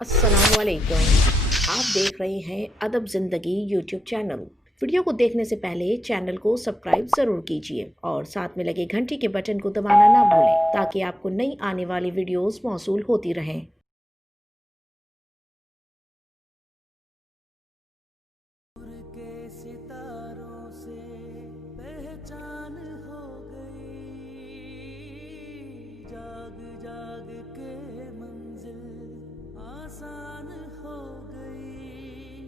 अस्सलामुअलैकुम। आप देख रहे हैं अदब ज़िंदगी यूट्यूब चैनल। वीडियो को देखने से पहले चैनल को सब्सक्राइब ज़रूर कीजिए और साथ में लगे घंटी के बटन को दबाना ना भूलें ताकि आपको नई आने वाली वीडियोस मौसूल होती रहें। के सितारों से पहचान हो गई, जाग जाग के मंजिल आसान हो गई,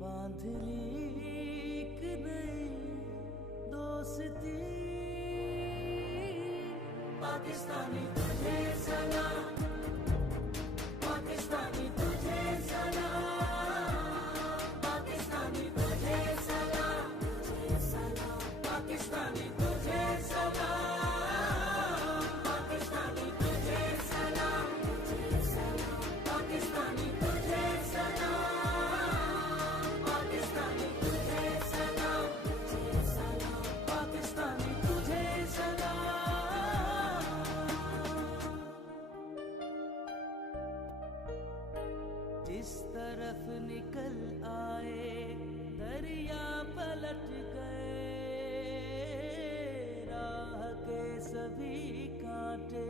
बांध ली एक नई दोस्ती। पाकिस्तानी तुझे सलाम, पाकिस्तानी तुझे सलाम, पाकिस्तानी तुझे सलाम, पाकिस्तानी तुझे सलाम, पाकिस्तानी तुझे सलाम, पाकिस्तानी तुझे सलाम, पाकिस्तानी तुझे सलाम, पाकिस्तानी तुझे सलाम। जिस तरफ निकल आए दरिया पलट गए, राह के सभी कांटे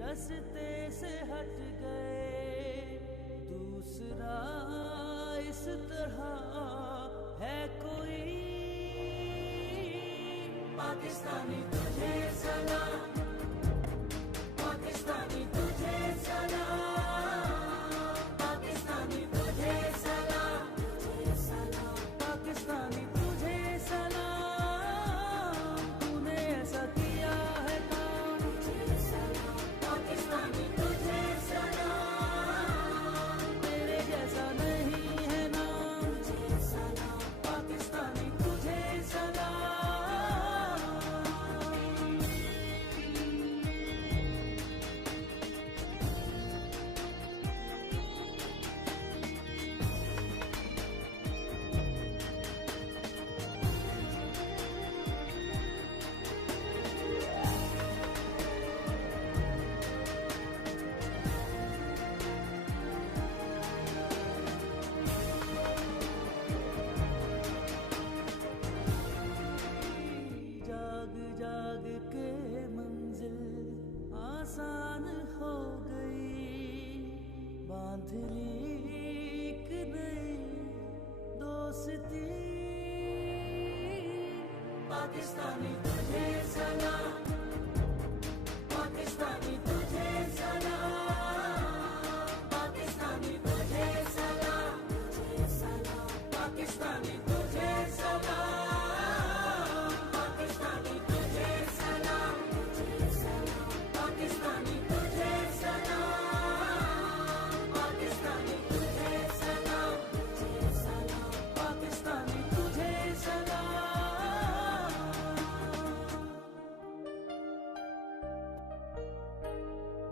रास्ते से हट गए, दूसरा इस तरह है कोई। पाकिस्तानी तुझे सलाम, पाकिस्तानी तुझे सलाम, पाकिस्तानी तुझे सलाम, पाकिस्तानी तुझे सलाम। तूने ऐसा किया है काम, पाकिस्तानी तुझे सलाम, तेरे जैसा नहीं है नाम, पाकिस्तानी तुझे सलाम। जाग जाग के मंजिल आसान हो गई, बांध ली एक नई दोस्ती। पाकिस्तानी तुझे सलाम, पाकिस्तानी तुझे सलाम, पाकिस्तानी तुझे सलाम, पाकिस्तानी तुझे सलाम, पाकिस्तानी तुझे सलाम, पाकिस्तानी तुझे सलाम, पाकिस्तानी तुझे सलाम, पाकिस्तानी तुझे सलाम।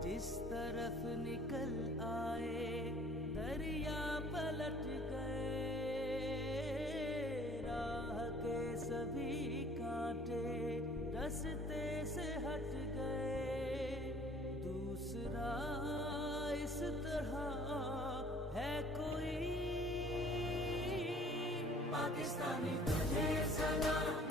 जिस तरफ निकल आए दरिया पलट गए, राह के सभी कांटे रास्ते से हट गए, दूसरा इस तरह है कोई। पाकिस्तानी तुझे सलाम,